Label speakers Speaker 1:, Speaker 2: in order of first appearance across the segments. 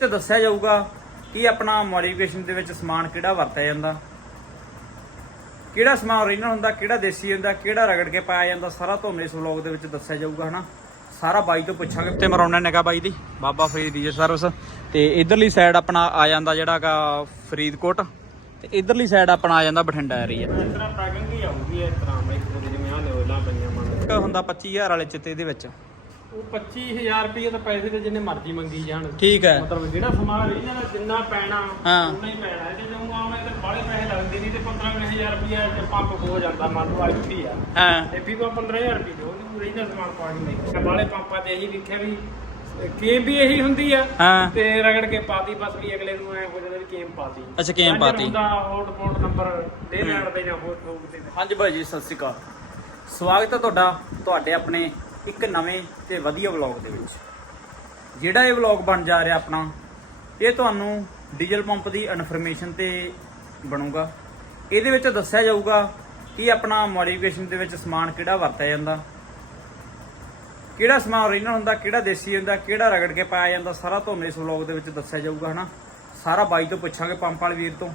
Speaker 1: ਤੇ ਦੱਸਿਆ ਜਾਊਗਾ ਕਿ ਆਪਣਾ ਮੋਡੀਫਿਕੇਸ਼ਨ ਦੇ ਵਿੱਚ ਸਮਾਨ ਕਿਹੜਾ ਵਰਤਿਆ ਜਾਂਦਾ ਕਿਹੜਾ ਸਮਾਨ ਓਰੀਜਨਲ ਹੁੰਦਾ ਕਿਹੜਾ ਦੇਸੀ ਹੁੰਦਾ ਕਿਹੜਾ ਰਗੜ ਕੇ ਪਾਇਆ ਜਾਂਦਾ ਸਾਰਾ ਤੁਹਾਨੂੰ ਇਸ ਵਲੌਗ ਦੇ ਵਿੱਚ ਦੱਸਿਆ ਜਾਊਗਾ ਹਨਾ? ਸਾਰਾ ਬਾਈ ਤੋਂ ਪੁੱਛਾਂਗੇ। ਤੇ ਮਰਾਉਣਾ ਨਿਕਾ ਬਾਈ ਦੀ ਬਾਬਾ ਫਰੀਦ ਡੀਜੇ ਸਰਵਿਸ ਤੇ ਇਧਰਲੀ ਸਾਈਡ ਆਪਣਾ ਆ ਜਾਂਦਾ ਜਿਹੜਾਗਾ ਫਰੀਦਕੋਟ ਤੇ ਇਧਰਲੀ ਸਾਈਡ ਆਪਣਾ ਆ ਜਾਂਦਾ ਬਠਿੰਡਾ ਏਰੀਆ
Speaker 2: ਇਸ ਤਰ੍ਹਾਂ ਪੈਕਿੰਗ ਹੀ ਆਉਂਦੀ ਹੈ ਇਸ ਤਰ੍ਹਾਂ ਬਾਈ ਪੂਰੀ ਜਿਵੇਂ ਆਹ ਲੋਲਾਂ ਪਈਆਂ ਮੰਨ
Speaker 1: ਇੱਕ ਹੁੰਦਾ 25000 ਵਾਲੇ ਚ ਤੇ ਇਹਦੇ ਵਿੱਚ।
Speaker 2: ਉਹ 25000 ਰੁਪਏ ਤਾਂ ਪੈਸੇ ਤੇ ਜਿੰਨੇ ਮਰਜ਼ੀ ਮੰਗੀ ਜਾਣ।
Speaker 1: ਠੀਕ ਹੈ।
Speaker 2: ਮਤਲਬ ਜਿਹੜਾ ਸਮਾਨ ਰਹੀ ਨਾ ਜਿੰਨਾ ਪੈਣਾ
Speaker 1: ਹਾਂ।
Speaker 2: ਉਨਾ ਹੀ ਪੈਣਾ ਜੇ ਜਦੋਂ ਆਵੇਂ ਤੇ ਬਾਲੇ ਪੈਸੇ ਲੱਗਦੇ ਨਹੀਂ ਤੇ 15000 ਰੁਪਏ ਤੇ ਪੰਪ ਹੋ ਜਾਂਦਾ ਮੰਨ ਲਓ ਆਈਪੀ ਆ।
Speaker 1: ਹਾਂ।
Speaker 2: ਤੇ ਵੀ ਕੋ 15000 ਰੁਪਏ ਦੋ ਉਹਨੂੰ ਰਹੀ ਸਮਾਨ ਪਾ ਕੇ ਨਹੀਂ। ਬਾਲੇ ਪੰਪਾਂ ਤੇ ਇਹੀ ਲਿਖਿਆ ਵੀ ਕੇਮ ਵੀ ਇਹੀ ਹੁੰਦੀ ਆ।
Speaker 1: ਹਾਂ।
Speaker 2: ਤੇ ਰਗੜ ਕੇ ਪਾਤੀ ਬਸ ਵੀ ਅਗਲੇ ਨੂੰ ਐ ਹੋ ਜਾਂਦਾ ਵੀ ਕੇਮ ਪਾਤੀ।
Speaker 1: ਅੱਛਾ, ਕੇਮ
Speaker 2: ਪੰਜ
Speaker 1: ਪਾਤੀ।
Speaker 2: ਹੁੰਦਾ ਹੋਟ ਪੋਟ ਨੰਬਰ ਦੇ ਲੈਣ ਦੇ ਜਾਂ ਹੋਟ ਹੋਟ ਤੇ
Speaker 1: ਹਾਂਜੀ ਭਾਈ ਜੀ ਸਤਿ ਸ਼੍ਰੀ ਅਕਾਲ। ਸਵਾਗਤ ਹੈ ਤੁਹਾਡਾ ਤੁਹਾਡੇ ਆਪਣੇ ਇੱਕ ਨਵੇਂ ਤੇ ਵਧੀਆ ਵਲੌਗ ਦੇ ਵਿੱਚ। ਜਿਹੜਾ ਇਹ ਵਲੌਗ ਬਣ ਜਾ ਰਿਹਾ ਆਪਣਾ, ਇਹ ਤੁਹਾਨੂੰ ਡੀਜ਼ਲ ਪੰਪ ਦੀ ਇਨਫੋਰਮੇਸ਼ਨ ਤੇ ਬਣੂਗਾ। ਇਹਦੇ ਵਿੱਚ ਦੱਸਿਆ ਜਾਊਗਾ ਕਿ ਆਪਣਾ ਮੋਡੀਫਿਕੇਸ਼ਨ ਦੇ ਵਿੱਚ ਸਮਾਨ ਕਿਹੜਾ ਵਰਤਿਆ ਜਾਂਦਾ, ਕਿਹੜਾ ਸਮਾਨ ਓਰੀਜਨਲ ਹੁੰਦਾ, ਕਿਹੜਾ ਦੇਸੀ ਹੁੰਦਾ, ਕਿਹੜਾ ਰਗੜ ਕੇ ਪਾਇਆ ਜਾਂਦਾ, ਸਾਰਾ ਤੁਹਾਨੂੰ ਇਸ ਵਲੌਗ ਦੇ ਵਿੱਚ ਦੱਸਿਆ ਜਾਊਗਾ, ਹਨਾ? ਸਾਰਾ ਬਾਈ ਤੋਂ ਪੁੱਛਾਂਗੇ ਪੰਪ ਵਾਲੇ ਵੀਰ ਤੋਂ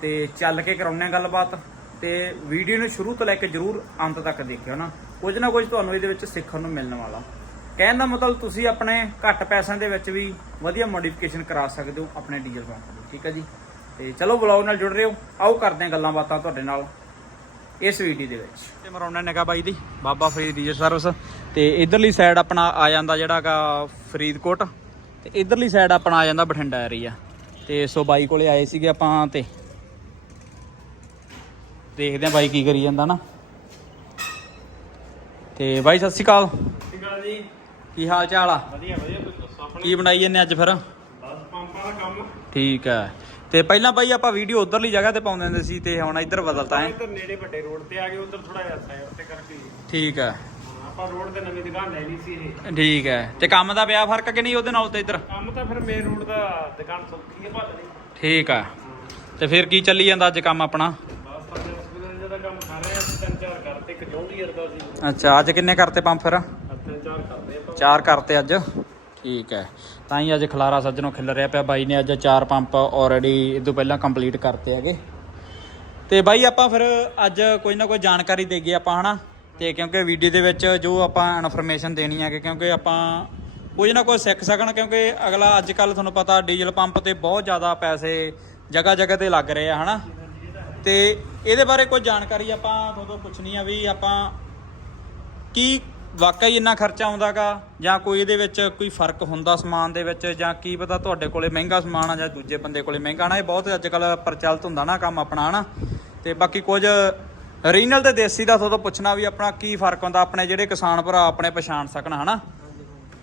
Speaker 1: ਤੇ ਚੱਲ ਕੇ ਕਰਾਉਂਦੇ ਹਾਂ ਗੱਲਬਾਤ ਤੇ ਵੀਡੀਓ ਨੂੰ ਸ਼ੁਰੂ ਤੋਂ ਲੈ ਕੇ ਜਰੂਰ ਅੰਤ ਤੱਕ ਦੇਖਿਓ ਨਾ ਕੁਝ ਨਾ ਕੁਝ ਤੁਹਾਨੂੰ ਇਹਦੇ ਵਿੱਚ ਸਿੱਖਣ ਨੂੰ ਮਿਲਣ ਵਾਲਾ। ਕਹਿਣ ਦਾ ਮਤਲਬ ਤੁਸੀਂ ਆਪਣੇ ਘੱਟ ਪੈਸਿਆਂ ਦੇ ਵਿੱਚ ਵੀ ਵਧੀਆ ਮੋਡੀਫਿਕੇਸ਼ਨ ਕਰਾ ਸਕਦੇ ਹੋ ਆਪਣੇ ਡੀਜ਼ਲ ਪੰਪ ਨੂੰ ਠੀਕ ਹੈ ਜੀ? ਤੇ ਚਲੋ ਬਲੌਗ ਨਾਲ ਜੁੜ ਰਹੇ ਹੋ। ਆਓ ਕਰਦੇ ਹਾਂ ਗੱਲਾਂ ਬਾਤਾਂ ਤੁਹਾਡੇ ਨਾਲ ਇਸ ਵੀਡੀਓ ਦੇ ਵਿੱਚ। ਤੇ ਮਰਾਉਣਾ ਨਿਕਾ ਬਾਈ ਦੀ ਬਾਬਾ ਫਰੀਦ ਡੀਜ਼ਲ ਸਰਵਿਸ ਤੇ ਇਧਰਲੀ ਸਾਈਡ ਆਪਣਾ ਆ ਜਾਂਦਾ ਜਿਹੜਾਗਾ ਫਰੀਦਕੋਟ। ਤੇ ਇਧਰਲੀ ਸਾਈਡ ਆਪਣਾ ਆ ਜਾਂਦਾ ਬਠਿੰਡਾ ਏਰੀਆ ਤੇ ਸੋ ਬਾਈ ਕੋਲੇ ਆਏ ਸੀਗੇ ਆਪਾਂ ਤੇ। ਦੇਖਦੇ ਆ ਬਾਈ ਕੀ ਕਰੀ ਜਾਂਦਾ ਨਾ। ਤੇ ਬਾਈ ਸਤਿ ਸ਼੍ਰੀ ਅਕਾਲ।
Speaker 2: ਆ ਜੀ।
Speaker 1: ਕੀ ਹਾਲ ਚਾਲ ਆ?
Speaker 2: ਵਧੀਆ ਵਧੀਆ ਤੁਸੀਂ ਦੱਸੋ ਆਪਣੀ?
Speaker 1: ਕੀ ਬਣਾਈ ਜੰਨੇ ਅੱਜ ਫਿਰ?
Speaker 2: ਬਸ ਪੰਪਾਂ ਦਾ ਕੰਮ।
Speaker 1: ਠੀਕ ਹੈ ਤੇ ਪਹਿਲਾਂ ਬਾਈ ਆਪਾਂ ਵੀਡੀਓ ਉਧਰਲੀ ਜਗ੍ਹਾ ਤੇ ਪਾਉਂਦੇ ਹੁੰਦੇ ਸੀ ਤੇ ਹੁਣ ਇੱਧਰ ਬਦਲਤਾ ਹੈ।
Speaker 2: ਇੱਧਰ ਨੇੜੇ ਵੱਡੇ ਰੋਡ ਤੇ ਆ ਗਏ ਉਧਰ ਥੋੜਾ ਜਿਹਾ ਸਾਈਡ ਤੇ ਕਰਕੇ।
Speaker 1: ਠੀਕ ਹੈ
Speaker 2: ਹਾਂ, ਆਪਾਂ ਰੋਡ ਤੇ ਨਵੀਂ ਦੁਕਾਨ ਲੈ ਲਈ ਸੀ ਇਹ।
Speaker 1: ਠੀਕ ਹੈ ਤੇ ਕੰਮ ਦਾ ਪਿਆ ਫ਼ਰਕ ਕਿ ਨਹੀਂ ਉਹਦੇ ਨਾਲ ਤੇ ਇੱਧਰ?
Speaker 2: ਕੰਮ ਤਾਂ ਫਿਰ ਮੇਨ ਰੋਡ ਦਾ ਦੁਕਾਨ ਸੌਖੀ ਹੈ ਭਾਲ ਲਈ।
Speaker 1: ਠੀਕ ਆ। ਤੇ ਫਿਰ ਕੀ ਚੱਲੀ ਜਾਂਦਾ ਅੱਜ ਕੰਮ ਆਪਣਾ
Speaker 2: ਬਸ ਸਾਡੇ ਹਸਪੀਟਲ ਜਿਹੜਾ ਕੰਮ ਕਰ ਰਹੇ ਆ ਤਿੰਨ ਚਾਰ ਦਾ ਸੀ।
Speaker 1: ਅੱਛਾ ਅੱਜ ਕਿੰਨੇ ਕਰਤੇ ਪੰਪ ਫਿਰ
Speaker 2: ਤਿੰਨ ਚਾਰ ਕਰਦੇ ਆਪਾਂ।
Speaker 1: ਚਾਰ ਕਰਤੇ ਅੱਜ? ਠੀਕ ਹੈ। ਤਾਂ ਹੀ ਅੱਜ ਖਲਾਰਾ ਸੱਜਣੋਂ ਖਿਲ ਰਿਹਾ ਪਿਆ। ਬਾਈ ਨੇ ਅੱਜ ਚਾਰ ਪੰਪ ਆਲਰੇਡੀ ਇਹ ਤੋਂ ਪਹਿਲਾਂ ਕੰਪਲੀਟ ਕਰਤੇ ਹੈਗੇ। ਤੇ ਬਾਈ ਆਪਾਂ ਫਿਰ ਅੱਜ ਕੋਈ ਨਾ ਕੋਈ ਜਾਣਕਾਰੀ ਦੇਈਏ ਆਪਾਂ ਹਨਾ? ਤੇ ਕਿਉਂਕਿ ਵੀਡੀਓ ਦੇ ਵਿੱਚ ਜੋ ਆਪਾਂ ਇਨਫੋਰਮੇਸ਼ਨ ਦੇਣੀ ਹੈ ਕਿ ਕਿਉਂਕਿ ਆਪਾਂ ਕੁਝ ਨਾ ਕੁਝ ਸਿੱਖ ਸਕਣ ਕਿਉਂਕਿ ਅਗਲਾ ਅੱਜ ਕੱਲ ਤੁਹਾਨੂੰ ਪਤਾ ਡੀਜ਼ਲ ਪੰਪ ਤੇ ਬਹੁਤ ਜ਼ਿਆਦਾ ਪੈਸੇ ਜਗ੍ਹਾ ਜਗ੍ਹਾ ਤੇ ਲੱਗ ਰਹੇ ਆ ਹਨਾ? ਤੇ ਇਹਦੇ ਬਾਰੇ ਕੋਈ ਜਾਣਕਾਰੀ ਆਪਾਂ ਤੁਹਾਨੂੰ ਪੁੱਛਣੀ ਆ ਵੀ ਆਪਾਂ ਕੀ ਵਾਕਈ ਇੰਨਾ ਖਰਚਾ ਆਉਂਦਾਗਾ ਜਾਂ ਕੋਈ ਇਹਦੇ ਵਿੱਚ ਕੋਈ ਫ਼ਰਕ ਹੁੰਦਾ ਸਮਾਨ ਦੇ ਵਿੱਚ ਜਾਂ ਕੀ ਪਤਾ ਤੁਹਾਡੇ ਕੋਲੇ ਮਹਿੰਗਾ ਸਮਾਨ ਆ ਜਾਂ ਦੂਜੇ ਬੰਦੇ ਕੋਲੇ ਮਹਿੰਗਾ ਨਾ, ਇਹ ਬਹੁਤ ਅੱਜ ਕੱਲ ਪ੍ਰਚਲਿਤ ਹੁੰਦਾ ਨਾ ਕੰਮ ਆਪਣਾ, ਹਨਾ? ਤੇ ਬਾਕੀ ਕੁਝ ਰੀਜਨਲ ਤੇ ਦੇਸੀ ਦਾ ਤੁਹਾਨੂੰ ਪੁੱਛਣਾ ਵੀ ਆਪਣਾ ਕੀ ਫ਼ਰਕ ਹੁੰਦਾ, ਆਪਣੇ ਜਿਹੜੇ ਕਿਸਾਨ ਭਰਾ ਆਪਣੇ ਪਛਾਣ ਸਕਣ, ਹਨਾ?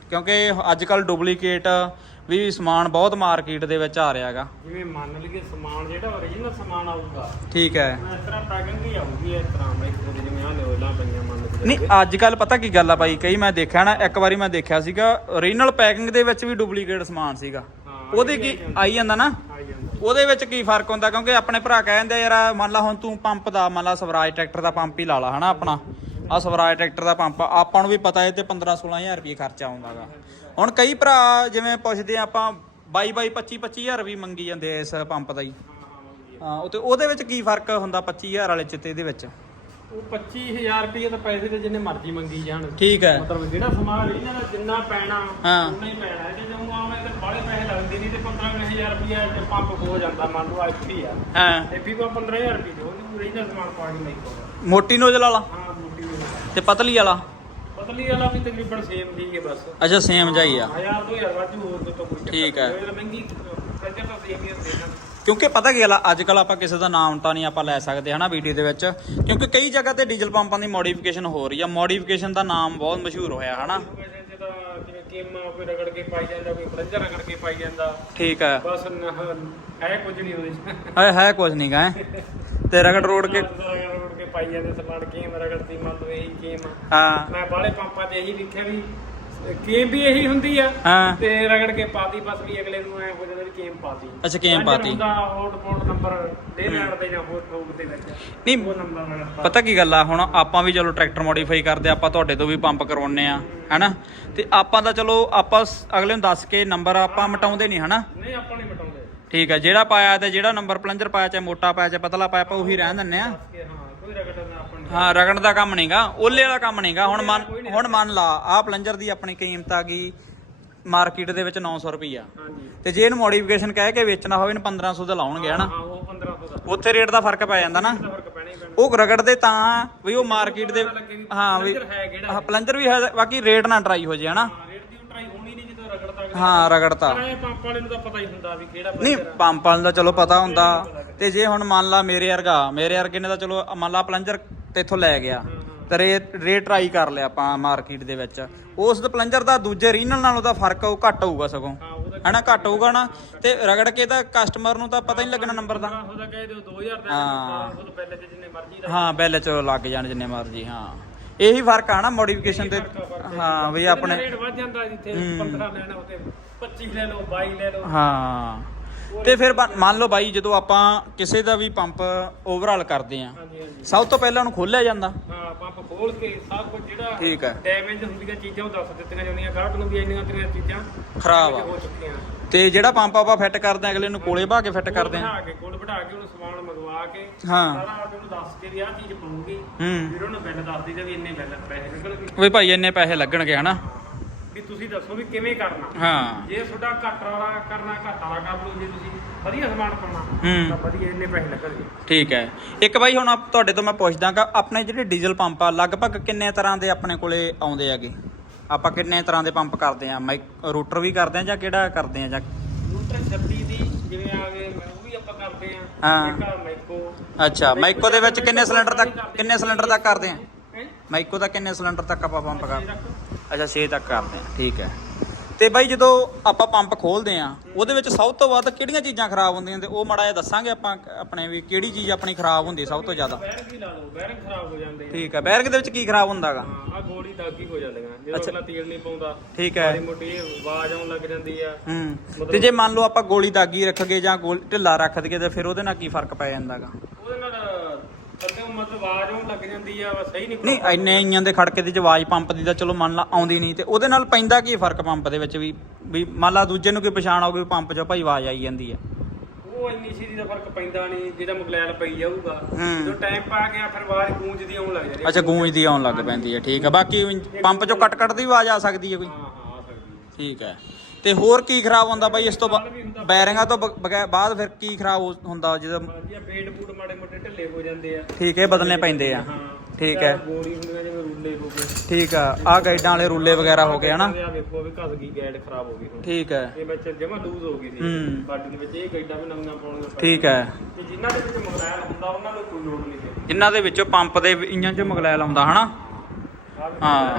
Speaker 1: ਕਿਉਂਕਿ ਅੱਜ ਕੱਲ ਡੁਪਲੀਕੇਟ ਵੀ ਸਮਾਨ ਬਹੁਤ ਮਾਰਕੀਟ ਦੇ ਵਿੱਚ ਆ ਰਿਹਾ ਹੈਗਾ
Speaker 2: ਜਿਵੇਂ ਮੰਨ ਲਈਏ ਸਮਾਨ ਜਿਹੜਾ ਓਰੀਜਨਲ ਸਮਾਨ ਆਊਗਾ।
Speaker 1: ਠੀਕ ਹੈ।
Speaker 2: ਇਸ ਤਰ੍ਹਾਂ ਪੈਕਿੰਗ ਹੀ ਆਊਗੀ ਇਸ ਤਰ੍ਹਾਂ ਬਾਈ ਪੂਰੀ ਜਿਵੇਂ ਆਹ ਲੋਲਾਂ ਪਈਆਂ ਮੰਨ ਲਈਏ।
Speaker 1: ਨਹੀਂ ਅੱਜ ਕੱਲ ਪਤਾ ਕੀ ਗੱਲ ਆ ਬਾਈ ਕਈ ਮੈਂ ਦੇਖਿਆ ਨਾ ਇੱਕ ਵਾਰੀ ਮੈਂ ਦੇਖਿਆ ਸੀਗਾ ਓਰੀਜਨਲ ਪੈਕਿੰਗ ਦੇ ਵਿੱਚ ਵੀ ਡੁਪਲੀਕੇਟ ਸਮਾਨ ਸੀਗਾ। ਉਹਦੇ ਕੀ ਆਈ ਜਾਂਦਾ। ਨਾ?
Speaker 2: ਆ
Speaker 1: ਉਹਦੇ ਵਿੱਚ ਕੀ ਫ਼ਰਕ ਹੁੰਦਾ? ਕਿਉਂਕਿ ਆਪਣੇ ਭਰਾ ਕਹਿੰਦੇ ਯਾਰ ਮੰਨ ਲਾ ਹੁਣ ਤੂੰ ਪੰਪ ਦਾ ਮੰਨ ਲਾ ਸਵਰਾਜ ਟਰੈਕਟਰ ਦਾ ਪੰਪ ਹੀ ਲਾ ਲਾ ਹਨਾ ਆਪਣਾ। ਆ ਸਵਰਾਜ ਟਰੈਕਟਰ ਦਾ ਪੰਪ ਆਪਾਂ ਨੂੰ ਵੀ ਪਤਾ ਹੈ ਤੇ 15 16000 ਰੁਪਏ ਖਰਚਾ ਆਉਂਦਾਗਾ। ਹੁਣ ਕਈ ਭਰਾ ਜਿਵੇਂ ਪੁੱਛਦੇ ਆ ਆਪਾਂ 22 22 25 25000 ਵੀ ਮੰਗੀ ਜਾਂਦੇ ਆ ਇਸ ਪੰਪ ਦਾ ਹੀ। ਹਾਂ ਉਹ ਤੇ ਉਹਦੇ ਵਿੱਚ ਕੀ ਫ਼ਰਕ ਹੁੰਦਾ 25000 ਵਾਲੇ ਚ ਤੇ ਇਹਦੇ ਵਿੱਚ?
Speaker 2: ਉਹ 25000 ਰੁਪਏ ਤਾਂ ਪੈਸੇ ਤੇ ਜਿੰਨੇ ਮਰਜ਼ੀ ਮੰਗੀ ਜਾਣ।
Speaker 1: ਠੀਕ ਹੈ।
Speaker 2: ਮਤਲਬ ਜਿਹੜਾ ਸਮਾਨ ਰਹੀ ਨਾ ਜਿੰਨਾ ਪੈਣਾ
Speaker 1: ਹਾਂ।
Speaker 2: ਉਨਾ ਹੀ ਪੈਣਾ ਜੇ ਜਦੋਂ ਆਵੇਂ ਤੇ ਬਾਲੇ ਪੈਸੇ ਲੱਗਦੇ ਨਹੀਂ ਤੇ 15000 ਰੁਪਏ ਤੇ ਪੰਪ ਹੋ ਜਾਂਦਾ ਮੰਨ ਲਓ ਆਈਪੀ ਆ।
Speaker 1: ਹਾਂ।
Speaker 2: ਵੀ ਕੋ 15000 ਰੁਪਏ ਦੋ ਉਹਨੂੰ ਰਹੀ ਸਮਾਨ ਪਾ ਕੇ ਨਹੀਂ
Speaker 1: ਮੋਟੀ ਨੋਜ਼ਲ ਵਾਲਾ?
Speaker 2: ਹਾਂ ਮੋਟੀ ਹੋਈ।
Speaker 1: ਤੇ ਪਤਲੀ ਵਾਲਾ?
Speaker 2: ਪਤਲੀ ਵਾਲਾ ਵੀ ਤਕਰੀਬਨ ਸੇਮ ਦੀ ਹੈ ਬਸ
Speaker 1: ਅੱਛਾ ਸੇਮ ਜਾਈ ਆ
Speaker 2: ਹਜ਼ਾਰ ਦੋ ਹਜ਼ਾਰ ਵਾਧੂ ਹੋਰ ਤੋਂ ਕੋਈ ਚੱਕਰ
Speaker 1: ਠੀਕ ਹੈ।
Speaker 2: ਨਹੀਂ। ਇਹ ਮਹਿੰਗੀ ਕੰਜਰ ਤਾਂ ਸੇਮ ਹੀ ਹੁੰਦੇ ਨੇ
Speaker 1: ਕਿਉਂਕਿ ਪਤਾ ਕੀ ਗੱਲ ਆ ਅੱਜ ਕੱਲ ਆਪਾਂ ਕਿਸੇ ਦਾ ਨਾਮ ਤਾਂ ਨਹੀਂ ਆਪਾਂ ਲੈ ਸਕਦੇ ਹਨਾ ਵੀਡੀਓ ਦੇ ਵਿੱਚ ਕਿਉਂਕਿ ਕਈ ਜਗ੍ਹਾ ਤੇ ਡੀਜ਼ਲ ਪੰਪਾਂ ਦੀ ਮੋਡੀਫਿਕੇਸ਼ਨ ਹੋ ਰਹੀ ਆ ਮੋਡੀਫਿਕੇਸ਼ਨ ਦਾ ਨਾਮ ਬਹੁਤ ਮਸ਼ਹੂਰ ਹੋਇਆ ਹਨਾ
Speaker 2: ਵੈਸੇ ਜੇ ਤਾਂ ਜਿਵੇਂ ਕੀਮਾ ਕੋਈ ਰਗੜ ਕੇ ਪਾਈ ਜਾਂਦਾ ਕੋਈ ਪਲੰਜਰ ਰਗੜ ਕੇ ਪਾਈ ਜਾਂਦਾ
Speaker 1: ਠੀਕ ਹੈ
Speaker 2: ਬਸ ਨਾ ਹੈ ਕੁਝ ਨਹੀਂ ਉਹਦੇ ਚ
Speaker 1: ਹੈ ਹੈ ਕੁਝ ਨਹੀਂ ਗਾ ਤੇ ਰਗੜ ਰੋਡ ਕੇ
Speaker 2: ਰਗੜ ਕੇ ਪਾਈ ਜਾਂਦੇ ਸਮਾਨ ਕੀਮ ਰਗੜਦੀ ਮੰਨ ਲਓ ਇਹੀ ਕੀਮ
Speaker 1: ਹਾਂ।
Speaker 2: ਮੈਂ ਬਾਲੇ ਪੰਪਾਂ ਤੇ ਇਹੀ ਲਿਖਿਆ ਵੀ ਕੇਮ ਵੀ ਇਹੀ ਹੁੰਦੀ ਆ
Speaker 1: ਹਾਂ।
Speaker 2: ਤੇ ਰਗੜ ਕੇ ਪਾਤੀ ਬਸ ਵੀ ਅਗਲੇ ਨੂੰ ਐ ਹੋ ਜਾਂਦਾ ਵੀ ਕੇਮ ਪਾਤੀ।
Speaker 1: ਅੱਛਾ ਕੇਮ ਪਾਤੀ।
Speaker 2: ਹੁੰਦਾ ਹੋਟ ਪੋਟ ਨੰਬਰ ਦੇ ਲੈਣ ਦੇ ਜਾਂ ਹੋਰ ਠੋਕ ਦੇ ਵਿੱਚ।
Speaker 1: ਨਹੀਂ
Speaker 2: ਉਹ ਨੰਬਰ ਪਾ-
Speaker 1: ਪਤਾ। ਕੀ ਗੱਲ ਆ ਹੁਣ ਆਪਾਂ ਵੀ ਚਲੋ ਟਰੈਕਟਰ ਮੋਡੀਫਾਈ ਕਰਦੇ ਆ, ਆਪਾਂ ਤੁਹਾਡੇ ਤੋਂ ਵੀ ਪੰਪ ਕਰਵਾਉਨੇ ਆ ਹੈਨਾ? ਤੇ ਆਪਾਂ ਤਾਂ ਚਲੋ ਆਪਾਂ ਸ- ਅਗਲੇ ਨੂੰ ਦੱਸ ਕੇ ਨੰਬਰ ਆਪਾਂ ਮਟਾਉਂਦੇ ਨਹੀਂ ਹਨਾ?
Speaker 2: ਨਹੀਂ ਆਪਾਂ ਨਹੀਂ ਮਟਾਉਂਦੇ।
Speaker 1: ਠੀਕ ਹੈ ਜਿਹੜਾ ਪਾਇਆ ਤੇ ਜਿਹੜਾ ਨੰਬਰ ਪਲੰਜਰ ਪਾਇਆ ਚਾਹੇ ਮੋਟਾ ਪਾਇਆ ਚਾਹੇ ਪਤਲਾ ਪਾਇਆ ਆਪਾਂ ਉਹੀ ਰਹਿਣ ਦਿੰਨੇ ਆ।
Speaker 2: ਕਿ ਹਾਂ। ਰਗੜ
Speaker 1: ਹਾਂ ਰਗਣ ਦਾ ਕੰਮ ਨਹੀਂਗਾ ਓਲੇ ਵਾਲਾ ਕੰਮ ਨਹੀਂਗਾ। ਹੁਣ ਮੰਨ ਹੁਣ ਮੰਨ ਲਾ ਆਹ ਪਲੰਜਰ ਦੀ ਆਪਣੀ ਕੀਮਤ ਆ ਗਈ ਮਾਰਕੀਟ ਦੇ ਵਿੱਚ 900 ਰੁਪਈਆ।
Speaker 2: ਹਾਂਜੀ।
Speaker 1: ਤੇ ਜੇ ਇਹਨੂੰ ਮੋਡੀਫਿਕੇਸ਼ਨ ਕਹਿ ਕੇ ਵੇਚਣਾ ਹੋਵੇ ਇਹਨੂੰ 1500 ਦਾ ਲਾਉਣਗੇ ਹਨਾ?
Speaker 2: ਹਾਂ ਉਹ 1500 ਦਾ।
Speaker 1: ਉੱਥੇ ਰੇਟ ਦਾ ਫ਼ਰਕ ਪੈ ਜਾਂਦਾ ਨਾ। ਉਹ ਰਗੜਦੇ ਤਾਂ ਵੀ ਉਹ ਮਾਰਕੀਟ ਦੇ ਹਾਂ ਵੀ
Speaker 2: ਪਲੰਜਰ ਹੈ
Speaker 1: ਪਲੰਜਰ ਵੀ ਹੈ ਬਾਕੀ ਰੇਟ ਨਾ ਟਰਾਈ ਹੋ ਜੇ ਹਨਾ?
Speaker 2: ਹਾਂ
Speaker 1: ਰਗੜਤਾ।
Speaker 2: ਪੰਪ ਵਾਲੇ ਨੂੰ ਤਾਂ ਪਤਾ ਹੀ ਹੁੰਦਾ ਵੀ ਕਿਹੜਾ
Speaker 1: ਨਹੀਂ। ਪੰਪ ਵਾਲੇ ਦਾ ਚਲੋ ਪਤਾ ਹੁੰਦਾ। ਤੇ ਜੇ ਹੁਣ ਮੰਨ ਲਾ ਮੇਰੇ ਵਰਗਾ ਮੇਰੇ ਵਰਗੇ ਨੇ ਤਾਂ ਚਲੋ ਮੰਨ ਲਾ ਪਲੰਜਰ ਤੇਥੋਂ ਲੈ ਗਿਆ। ਤੇ ਰੇਟ ਰੇਟ ਟਰਾਈ ਕਰ ਲਿਆ ਆਪਾਂ ਮਾਰਕੀਟ ਦੇ ਵਿੱਚ। ਉਸ ਦੇ ਪਲੰਜਰ ਦਾ ਦੂਜੇ ਰੀਨਲ ਨਾਲੋਂ ਤਾਂ ਫ਼ਰਕ ਉਹ ਘੱਟ ਹੋਊਗਾ ਸਗੋਂ। ਹਨਾ ਘੱਟ ਹੋਊਗਾ ਨਾ। ਤੇ ਰਗੜ ਕੇ ਤਾਂ ਕਸਟਮਰ ਨੂੰ ਤਾਂ ਪਤਾ ਹੀ ਲੱਗਣਾ ਨੰਬਰ ਦਾ।
Speaker 2: ਉਹਦਾ ਕਹੇ ਦਿਓ 2000 ਦਾ
Speaker 1: ਹਾਂ।
Speaker 2: 1200 ਤੋਂ ਪਹਿਲੇ ਤੇ ਜਿੰਨੇ ਮਰਜ਼ੀ ਦਾ।
Speaker 1: ਹਾਂ ਬਿੱਲ ਚ ਲੱਗ ਜਾਣ ਜਿੰਨੇ ਮਰਜ਼ੀ ਹਾਂ। ਇਹੀ ਫ਼ਰਕ ਆ ਨਾ ਮੋਡੀਫਿਕੇਸ਼ਨ ਤੇ। ਹਾਂ ਵੀ ਆਪਣੇ
Speaker 2: ਰੇਟ ਵੱਧ ਜਾਂਦਾ ਜਿੱਥੇ 15 ਲੈਣਾ ਉੱਤੇ 25 ਲੈ ਲਓ 22 ਲੈ ਲਓ।
Speaker 1: ਹਾਂ। ਤੇ ਫਿਰ ਮੰਨ ਲਓ ਬਾਈ ਜਦੋਂ ਆਪਾਂ ਕਿਸੇ ਦਾ ਵੀ ਪੰਪ ਓਵਰਆਲ ਕਰਦੇ ਆ
Speaker 2: ਹਾਂਜੀ ਹਾਂਜੀ।
Speaker 1: ਸਭ ਤੋਂ ਪਹਿਲਾਂ ਉਹਨੂੰ ਖੋਲਿਆ ਜਾਂਦਾ।
Speaker 2: ਹਾਂ ਪੰਪ ਖੋਲ ਕੇ ਸਭ ਕੁਝ ਜਿਹੜਾ
Speaker 1: ਠੀਕ ਹੈ।
Speaker 2: ਡੈਮੇਜ ਹੁੰਦੀਆਂ ਚੀਜ਼ਾਂ ਉਹ ਦੱਸ ਦਿੱਤੀਆਂ ਜਾਂਦੀਆਂ ਗਾਹਕ ਨੂੰ ਵੀ ਇੰਨੀਆਂ ਤੇਰੀਆਂ ਚੀਜ਼ਾਂ
Speaker 1: ਖਰਾਬ ਆ।
Speaker 2: ਹੋ ਚੁੱਕੀਆਂ।
Speaker 1: ਤੇ ਜਿਹੜਾ ਪੰਪ ਆਪਾਂ ਫਿੱਟ ਕਰਦੇ ਆ ਅਗਲੇ ਨੂੰ ਕੋਲੇ ਬਾ ਕੇ ਫਿੱਟ ਕਰਦੇ ਆ
Speaker 2: ਬਿਠਾ ਕੇ ਕੋਲ ਬਿਠਾ ਕੇ ਉਹਨੂੰ ਸਮਾਨ ਮੰਗਵਾ ਕੇ
Speaker 1: ਹਾਂ।
Speaker 2: ਸਾਰਾ ਉਹਨੂੰ ਦੱਸ ਕੇ ਵੀ ਆਹ ਚੀਜ਼ ਪਊਗੀ
Speaker 1: ਹੂੰ।
Speaker 2: ਫਿਰ ਉਹਨੂੰ ਬਿੱਲ ਦੱਸ ਦਈਦਾ ਵੀ ਇੰਨੇ ਬਿੱਲ ਪੈਸੇ ਨਿਕਲਣਗੇ।
Speaker 1: ਵੀ ਭਾਈ ਇੰਨੇ ਪੈਸੇ ਲੱਗਣਗੇ ਹਨਾ?
Speaker 2: ਵੀ ਤੁਸੀਂ ਦੱਸੋ ਵੀ ਕਿਵੇਂ ਕਰਨਾ।
Speaker 1: ਹਾਂ।
Speaker 2: ਜੇ ਤੁਹਾਡਾ ਘੱਟ ਵਾਲਾ ਕਰਨਾ ਘੱਟ ਵਾਲਾ ਕਰ ਲਓ ਜੇ ਤੁਸੀਂ ਵਧੀਆ ਸਮਾਨ ਪਾਉਣਾ
Speaker 1: ਹੂੰ।
Speaker 2: ਤਾਂ ਵਧੀਆ ਇੰਨੇ ਪੈਸੇ ਲੱਗਣਗੇ।
Speaker 1: ਠੀਕ ਹੈ। ਇੱਕ ਬਾਈ ਹੁਣ ਆਪ- ਤੁਹਾਡੇ ਤੋਂ ਮੈਂ ਪੁੱਛਦਾ ਕਿ ਆਪਣੇ ਜਿਹੜੇ ਡੀਜ਼ਲ ਪੰਪ ਆ ਲਗਭਗ ਕਿੰਨੇ ਤਰ੍ਹਾਂ ਦੇ ਆਪਣੇ ਕੋਲੇ ਆਉਂਦੇ ਹੈਗੇ? ਆਪਾਂ ਕਿੰਨੇ ਤਰ੍ਹਾਂ ਦੇ ਪੰਪ ਕਰਦੇ ਆ ਮਾਈਕ ਰੂਟਰ ਵੀ ਕਰਦੇ ਆ ਜਾਂ ਕਿਹੜਾ ਕਰਦੇ ਆ ਜਾਂ
Speaker 2: ਰੂਟਰ 36 ਦੀ ਜਿਵੇਂ ਆ ਗਏ ਉਹ ਵੀ ਆਪਾਂ ਕਰਦੇ ਆ
Speaker 1: ਹਾਂ।
Speaker 2: ਇੱਕ ਆ ਮੈਕੋ
Speaker 1: ਅੱਛਾ ਮਾਈਕੋ ਦੇ ਵਿੱਚ ਕਿੰਨੇ ਸਿਲੰਡਰ ਤੱਕ ਕਿੰਨੇ ਸਿਲੰਡਰ ਤੱਕ ਕਰਦੇ ਆ
Speaker 2: ਹੈ?
Speaker 1: ਮਾਈਕੋ ਦਾ ਕਿੰਨੇ ਸਿਲੰਡਰ ਤੱਕ ਆਪਾਂ ਪੰਪ ਕਰ ਅੱਛਾ 6 ਤੱਕ ਕਰਦੇ ਆ ਠੀਕ ਹੈ। ਤੇ ਬਾਈ ਜਦੋਂ ਆਪਾਂ ਪੰਪ ਖੋਲਦੇ ਆ ਉਹਦੇ ਵਿੱਚ ਸਭ ਤੋਂ ਵੱਧ ਕਿਹੜੀਆਂ ਚੀਜ਼ਾਂ ਖਰਾਬ ਹੁੰਦੀਆਂ ਤੇ ਉਹ ਮਾੜਾ ਜਿਹਾ ਦੱਸਾਂਗੇ ਆਪਾਂ ਆਪਣੇ ਵੀ ਕਿਹੜੀ ਚੀਜ਼ ਆਪਣੀ ਖਰਾਬ ਹੁੰਦੀ ਸਭ ਤੋਂ ਜ਼ਿਆਦਾ?
Speaker 2: ਬੈਰਿੰਗ ਹੀ ਲਾ ਲਓ ਬੈਰਿੰਗ ਖਰਾਬ ਹੋ ਜਾਂਦੇ ਆ
Speaker 1: ਠੀਕ ਹੈ ਬੈਰਗ ਦੇ ਵਿੱਚ ਕੀ ਖਰਾਬ ਹੁੰਦਾਗਾ
Speaker 2: ਆ ਗੋਲੀ ਦਾਗੀ ਹੋ ਜਾਂਦੀਆਂ ਜਦੋਂ ਅਗਲਾ ਤੇਲ ਨਹੀਂ ਪਾਉਂਦਾ
Speaker 1: ਠੀਕ
Speaker 2: ਮਾੜੀ
Speaker 1: ਹੈ
Speaker 2: ਮੋਟੀ ਆਵਾਜ਼ ਆਉਣ ਲੱਗ ਜਾਂਦੀ ਆ।
Speaker 1: ਹੂੰ ਤੇ ਜੇ ਮੰਨ ਲਓ ਆਪਾਂ ਗੋਲੀ ਦਾਗੀ ਰੱਖ ਗਏ ਜਾਂ ਗੋਲ ਢਿੱਲਾ ਰੱਖ ਦਈਏ ਤੇ ਫਿਰ ਉਹਦੇ ਨਾਲ ਕੀ ਫ਼ਰਕ ਪੈ ਜਾਂਦਾਗਾ
Speaker 2: ਮਤਲਬ ਆਵਾਜ਼ ਆਉਣ ਲੱਗ ਜਾਂਦੀ ਆ ਬਸ ਸਹੀ ਨਹੀਂ
Speaker 1: ਨਹੀਂ ਇੰਨੇ ਇੰਆਂ ਦੇ ਖੜਕੇ ਦੀ ਚ ਆਵਾਜ਼ ਪੰਪ ਦੀ ਤਾਂ ਚਲੋ ਮੰਨ ਲਾ ਆਉਂਦੀ ਨਹੀਂ ਤੇ ਉਹਦੇ ਨਾਲ ਪੈਂਦਾ ਕੀ ਫ਼ਰਕ ਪੰਪ ਦੇ ਵਿੱਚ ਵੀ ਵੀ ਮੰਨ ਲਾ ਦੂਜੇ ਨੂੰ ਕੋਈ ਪਛਾਣ ਆਊਗੀ ਵੀ ਪੰਪ 'ਚ ਭਾਈ ਆਵਾਜ਼ ਆਈ ਜਾਂਦੀ ਹੈ
Speaker 2: ਉਹ ਇੰਨੀ ਸੀਰੀ ਦਾ ਫ਼ਰਕ ਪੈਂਦਾ ਨਹੀਂ ਜਿਹਦਾ ਮਗਲੈਲ ਪਈ ਜਾਊਗਾ
Speaker 1: ਹੂੰ।
Speaker 2: ਜਦੋਂ ਟਾਈਮ ਪਾ ਗਿਆ ਫਿਰ ਆਵਾਜ਼ ਗੂੰਜਦੀ ਆਉਣ ਲੱਗ ਜਾਂਦੀ ਆ।
Speaker 1: ਅੱਛਾ ਗੂੰਜ ਦੀ ਆਉਣ ਲੱਗ ਪੈਂਦੀ ਹੈ ਠੀਕ ਹੈ ਬਾਕੀ ਪੰਪ 'ਚੋਂ ਕੱਟ ਕੱਟ ਦੀ ਆਵਾਜ਼ ਆ ਸਕਦੀ ਹੈ ਕੋਈ
Speaker 2: ਹਾਂ ਹਾਂ ਆ ਸਕਦੀ।
Speaker 1: ਠੀਕ ਹੈ ਤੇ ਹੋਰ ਕੀ ਖਰਾਬ ਹੁੰਦਾ ਬਾਈ ਇਸ ਤੋਂ ਬਾ- ਬੈਰਿੰਗਾਂ ਤੋਂ ਬ- ਬਗੈ- ਬਾਅਦ ਫਿਰ ਕੀ ਖਰਾਬ ਹੋ- ਹੁੰਦਾ ਜਦੋਂ
Speaker 2: ਆ ਬੇਡ ਬੂਡ ਮਾੜੇ ਮੋਟੇ ਢਿੱਲੇ ਹੋ ਜਾਂਦੇ ਆ।
Speaker 1: ਠੀਕ ਹੈ ਬਦਲਨੇ ਪੈਂਦੇ ਆ। ਠੀਕ ਹੈ।
Speaker 2: ਗੋਲੀ ਹੁੰਦੀਆਂ ਜਿਵੇਂ ਰੂਲੇ ਹੋ ਗਏ।
Speaker 1: ਠੀਕ ਆ ਆ ਗਾਈਡਾਂ ਵਾਲੇ ਰੂਲੇ ਵਗੈਰਾ ਹੋ ਗਏ ਹਨਾ?
Speaker 2: ਆ ਵੇਖੋ ਵੀ ਘਸ ਗਈ ਗੈਡ ਖਰਾਬ ਹੋ ਗਈ ਹੁਣ।
Speaker 1: ਠੀਕ ਹੈ।
Speaker 2: ਇਹ ਵਿੱਚ ਜਮਾ ਲੂਜ਼ ਹੋ ਗਈ ਸੀ।
Speaker 1: ਹੂੰ।
Speaker 2: ਬਾਡੀ ਦੇ ਵਿੱਚ ਇਹ ਗੈਡਾਂ ਵੀ ਨਵੀਆਂ ਪਾਉਣੀਆਂ ਪੈਣੀਆਂ।
Speaker 1: ਠੀਕ ਹੈ।
Speaker 2: ਤੇ ਜਿਨ੍ਹਾਂ ਦੇ ਵਿੱਚ ਮਗਲੈਲ ਹੁੰਦਾ ਉਹਨਾਂ ਨੂੰ ਕੋਈ ਲੋੜ ਨਹੀਂ ਸੀ।
Speaker 1: ਜਿਨ੍ਹਾਂ ਦੇ ਵਿੱਚੋਂ ਪੰਪ ਦੇ ਇੰਜਨ 'ਚ ਮਗਲੈਲ ਆਉਂਦਾ ਹਨਾ? ਹਾਂ।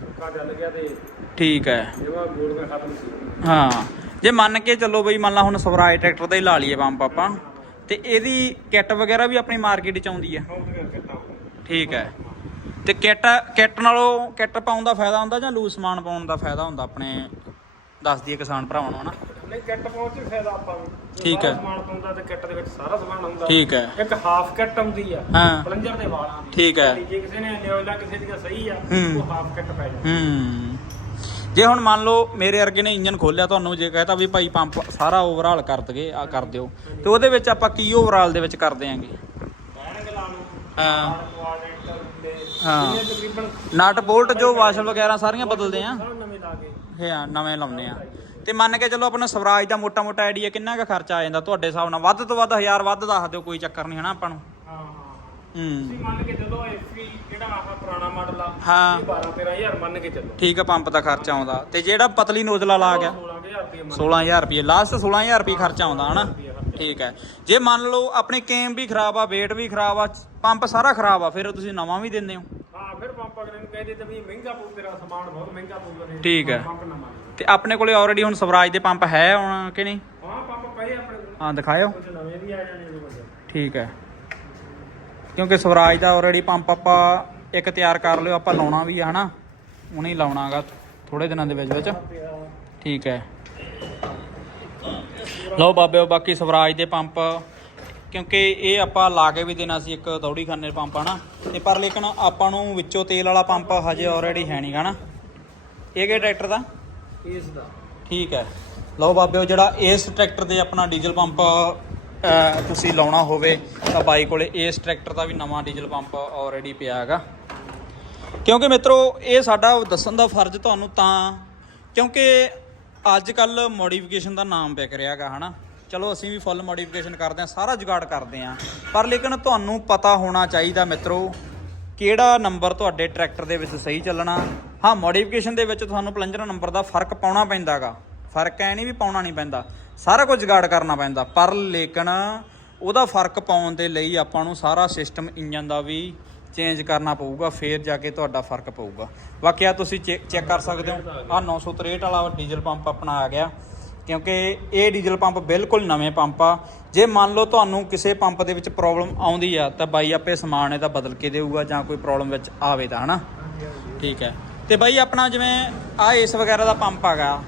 Speaker 2: ਸੁੱਕਾ ਚੱਲ ਗਿਆ ਤੇ
Speaker 1: ਠੀਕ ਹੈ।
Speaker 2: ਜਿਵੇਂ ਗੋਲੀਆਂ ਖਤਮ ਸੀ।
Speaker 1: ਹਾਂ। ਜੇ ਮੰਨ ਕੇ ਚੱਲੋ ਬਈ ਮੰਨ ਲਾ ਹੁਣ ਸਵਰਾਜ ਟਰੈਕਟਰ ਦਾ ਹੀ ਲਾ ਲਈਏ ਪੰਪ ਆਪਾਂ ਤੇ ਇਹਦੀ ਕਿੱਟ ਵਗੈਰਾ ਵੀ ਆਪਣੀ ਮਾਰਕੀਟ 'ਚ ਆਉਂਦੀ
Speaker 2: ਕਿੱਦਾਂ
Speaker 1: ਠੀਕ ਹੈ। ਤੇ ਕਿੱਟ ਕਿੱਟ ਨਾਲੋਂ ਕਿੱਟ ਪਾਉਣ ਦਾ ਫਾਇਦਾ ਹੁੰਦਾ ਜਾਂ ਲੂਸ ਸਮਾਨ ਪਾਉਣ ਦਾ ਫਾਇਦਾ ਹੁੰਦਾ ਆਪਣੇ ਦੱਸ ਦਈਏ ਕਿਸਾਨ ਭਰਾਵਾਂ ਨੂੰ ਹਨਾ?
Speaker 2: ਨਹੀਂ ਕਿੱਟ ਪਹੁੰਚ ਫਾਇਦਾ ਆਪਾਂ ਨੂੰ। ਜੇ
Speaker 1: ਠੀਕ ਹੈ।
Speaker 2: ਸਮਾਨ ਪਾਉਂਦਾ ਤੇ ਕਿੱਟ ਦੇ ਵਿੱਚ ਸਾਰਾ ਸਮਾਨ ਹੁੰਦਾ।
Speaker 1: ਠੀਕ ਹੈ।
Speaker 2: ਇੱਕ ਹਾਫ ਕਿੱਟ ਆਉਂਦੀ ਆ
Speaker 1: ਹਾਂ।
Speaker 2: ਪਲੰਜਰ ਦੇ ਵਾਲਾਂ ਦੀ।
Speaker 1: ਠੀਕ ਹੈ।
Speaker 2: ਜੇ ਕਿਸੇ ਨੇ ਲਿਓਲਾ ਕਿਸੇ ਦੀਆਂ ਸਹੀ ਆ
Speaker 1: ਹੂੰ।
Speaker 2: ਉਹ ਹਾਫ ਕਿੱਟ ਪੈ ਜਾਂਦੀ।
Speaker 1: ਹੂੰ। ਜੇ ਹੁਣ ਮੰਨ ਲਓ ਮੇਰੇ ਵਰਗੇ ਨੇ ਇੰਜਨ ਖੋਲਿਆ ਤੁਹਾਨੂੰ ਜੇ ਕਹਤਾ ਵੀ ਭਾਈ ਪੰਪ ਸਾਰਾ ਓਵਰਆਲ ਕਰ ਦਗੇ, ਆ ਕਰ ਦਿਓ। ਤੇ ਉਹਦੇ ਵਿੱਚ ਆਪਾਂ ਕੀ ਓਵਰਆਲ ਦੇ ਵਿੱਚ ਕਰ ਦਿਆਂਗੇ ਹਾਂ। ਹਾਂ। ਨਟ ਬੋਲਟ ਜੋ ਵਾਸ਼ਲ ਵਗੈਰਾ ਸਾਰੀਆਂ ਬਦਲਦੇ ਆ?
Speaker 2: ਸਾਰਾ ਨਵੇਂ
Speaker 1: ਲਾਉਂਦੇ ਆ। ਤੇ ਮੰਨ ਕੇ ਚਲੋ ਆਪਣਾ ਸਵਰਾਜ ਦਾ ਮੋਟਾ ਮੋਟਾ ਆਈਡੀਆ ਕਿੰਨਾ ਕੁ ਖਰਚਾ ਆ ਜਾਂਦਾ? ਤੁਹਾਡੇ ਹਿਸਾਬ ਨਾਲ ਵੱਧ ਤੋਂ ਵੱਧ 1000 ਵੱਧ ਦੱਸ ਦਿਓ, ਕੋਈ ਚੱਕਰ ਨਹੀਂ ਹਨਾ ਆਪਾਂ ਨੂੰ?
Speaker 2: ਹਾਂ। ਤੁਸੀਂ ਮੰਨ ਕੇ ਚੱਲੋ ਐਫੀ ਜਿਹੜਾ ਆਹ ਪੁਰਾਣਾ ਮਾਡਲ ਆ
Speaker 1: ਹਾਂ।
Speaker 2: ਇਹ 12 13000 ਮੰਨ ਕੇ ਚੱਲੋ।
Speaker 1: ਠੀਕ ਆ ਪੰਪ ਦਾ ਖਰਚਾ ਆਉਂਦਾ। ਤੇ ਜਿਹੜਾ ਪਤਲੀ ਨੋਜ਼ਲ ਆ ਗਿਆ
Speaker 2: 16000 ਰੁਪਏ ਮੰਨ
Speaker 1: 16000 ਰੁਪਏ ਲਾਸਟ 16000 ਰੁਪਏ ਖਰਚਾ ਆਉਂਦਾ ਹਨਾ? ਠੀਕ ਹੈ ਜੇ ਮੰਨ ਲਓ ਆਪਣੀ ਕੇਮ ਵੀ ਖਰਾਬ ਆ weight ਵੀ ਖਰਾਬ ਆ ਪੰਪ ਸਾਰਾ ਖਰਾਬ ਆ ਫਿਰ ਤੁਸੀਂ ਨਵਾਂ ਵੀ ਦਿੰਦੇ ਹੋ।
Speaker 2: ਹਾਂ ਫਿਰ ਪੰਪ ਅਗਲੇ ਨੂੰ ਕਹਿੰਦੇ ਤੇ ਵੀ ਮਹਿੰਗਾ ਪਊ ਤੇਰਾ ਸਮਾਨ ਬਹੁਤ ਮਹਿੰਗਾ ਪਊਗਾ ਤੇ
Speaker 1: ਠੀਕ ਹੈ।
Speaker 2: ਪੰਪ ਨਾ ਮੰਨ
Speaker 1: ਤੇ ਆਪਣੇ ਕੋਲੇ ਆਲਰੇਡੀ ਹੁਣ ਸਵਰਾਜ ਦੇ ਪੰਪ ਹੈ ਹੁਣ ਕਿ ਨਹੀਂ?
Speaker 2: ਹਾਂ ਪੰਪ ਪਏ ਆਪਣੇ ਕੋਲ।
Speaker 1: ਹਾਂ ਦਿਖਾਇਓ।
Speaker 2: ਕੁਝ ਨਵੇਂ ਵੀ ਆ ਜਾਣੇ ਨੇ ਬੰਦੇ
Speaker 1: ਠੀਕ ਹੈ ਕਿਉਂਕਿ ਸਵਰਾਜ ਦਾ ਆਲਰੇਡੀ ਪੰਪ ਆਪਾਂ ਇੱਕ ਤਿਆਰ ਕਰ ਲਿਓ ਆਪਾਂ ਲਾਉਣਾ ਵੀ ਆ ਹਨਾ? ਹੁਣੇ ਹੀ ਲਾਉਣਾਗਾ ਥੋੜੇ ਦਿਨਾਂ ਦੇ ਵਿੱਚ ਵਿੱਚ। ਠੀਕ ਹੈ। ਲਓ ਬਾਬਿਓ ਬਾਕੀ ਸਵਰਾਜ ਦੇ ਪੰਪ ਕਿਉਂਕਿ ਇਹ ਆਪਾਂ ਲਾ ਕੇ ਵੀ ਦੇਣਾ ਸੀ ਇੱਕ ਦੌੜੀ ਖਾਨੇ ਪੰਪ ਹਨਾ? ਤੇ ਪਰ ਲੇਕਿਨ ਆਪਾਂ ਨੂੰ ਵਿੱਚੋਂ ਤੇਲ ਵਾਲਾ ਪੰਪ ਹਜੇ ਆਲਰੇਡੀ ਹੈ ਨਹੀਂ ਹਨਾ? ਇਹ ਕਿਹੜੇ ਟਰੈਕਟਰ ਦਾ?
Speaker 2: ਇਸ ਦਾ।
Speaker 1: ਠੀਕ ਹੈ। ਲਓ ਬਾਬਿਓ ਜਿਹੜਾ ਇਸ ਟਰੈਕਟਰ ਦੇ ਆਪਣਾ ਡੀਜ਼ਲ ਪੰਪ ਤੁਸੀਂ ਲਾਉਣਾ ਹੋਵੇ ਤਾਂ ਬਾਈ ਕੋਲੇ ਇਸ ਟਰੈਕਟਰ ਦਾ ਵੀ ਨਵਾਂ ਡੀਜ਼ਲ ਪੰਪ ਆਲਰੇਡੀ ਪਿਆ ਹੈਗਾ। ਕਿਉਂਕਿ ਮਿੱਤਰੋ, ਇਹ ਸਾਡਾ ਦੱਸਣ ਦਾ ਫਰਜ਼ ਤੁਹਾਨੂੰ ਤਾਂ, ਕਿਉਂਕਿ ਅੱਜ ਕੱਲ ਮੋਡੀਫਿਕੇਸ਼ਨ ਦਾ ਨਾਮ ਵਿਕ ਰਿਹਾ ਹੈਗਾ, ਹਨਾ। ਚਲੋ, ਅਸੀਂ ਵੀ ਫੁੱਲ ਮੋਡੀਫਿਕੇਸ਼ਨ ਕਰਦੇ ਹਾਂ, ਸਾਰਾ ਜੁਗਾੜ ਕਰਦੇ ਹਾਂ। ਪਰ ਲੇਕਿਨ ਤੁਹਾਨੂੰ ਪਤਾ ਹੋਣਾ ਚਾਹੀਦਾ ਮਿੱਤਰੋ, ਕਿਹੜਾ ਨੰਬਰ ਤੁਹਾਡੇ ਟਰੈਕਟਰ ਦੇ ਵਿੱਚ ਸਹੀ ਚੱਲਣਾ। ਹਾਂ ਮੋਡੀਫਿਕੇਸ਼ਨ ਦੇ ਵਿੱਚ ਤੁਹਾਨੂੰ ਪਲੰਜਰ ਨੰਬਰ ਦਾ ਫ਼ਰਕ ਪਾਉਣਾ ਪੈਂਦਾਗਾ ਫ਼ਰਕ ਐ ਨਹੀਂ ਵੀ ਪਾਉਣਾ ਨਹੀਂ ਪੈਂਦਾ। ਸਾਰਾ ਕੁਝ ਜੁਗਾੜ ਕਰਨਾ ਪੈਂਦਾ। ਪਰ ਲੇਕਿਨ ਉਹਦਾ ਫ਼ਰਕ ਪਾਉਣ ਦੇ ਲਈ ਆਪਾਂ ਨੂੰ ਸਾਰਾ ਸਿਸਟਮ ਇੰਜਨ ਦਾ ਵੀ ਚੇਂਜ ਕਰਨਾ ਪਊਗਾ ਫੇਰ ਜਾ ਕੇ ਤੁਹਾਡਾ ਫ਼ਰਕ ਪਊਗਾ। ਬਾਕੀ ਆ ਤੁਸੀਂ ਚੈੱਕ ਕਰ ਸਕਦੇ ਹੋ। ਆ 963 ਵਾਲਾ ਡੀਜ਼ਲ ਪੰਪ ਆਪਣਾ ਆ ਗਿਆ। ਕਿਉਂਕਿ ਇਹ ਡੀਜ਼ਲ ਪੰਪ ਬਿਲਕੁਲ ਨਵੇਂ ਪੰਪ ਆ। ਜੇ ਮੰਨ ਲਓ ਤੁਹਾਨੂੰ ਕਿਸੇ ਪੰਪ ਦੇ ਵਿੱਚ ਪ੍ਰੋਬਲਮ ਆਉਂਦੀ ਆ ਤਾਂ ਬਾਈ ਆਪੇ ਸਮਾਨ ਇਹਦਾ ਬਦਲ ਕੇ ਦੇਊਗਾ ਜਾਂ ਕੋਈ ਪ੍ਰੋਬਲਮ ਵਿੱਚ ਆਵੇ ਤਾਂ ਹਨਾ? ਠੀਕ ਹੈ। ਤੇ ਬਾਈ ਆਪਣਾ ਜਿਵੇਂ ਆ ਏਸ ਵਗੈਰਾ ਦਾ ਪੰਪ ਆਗਾ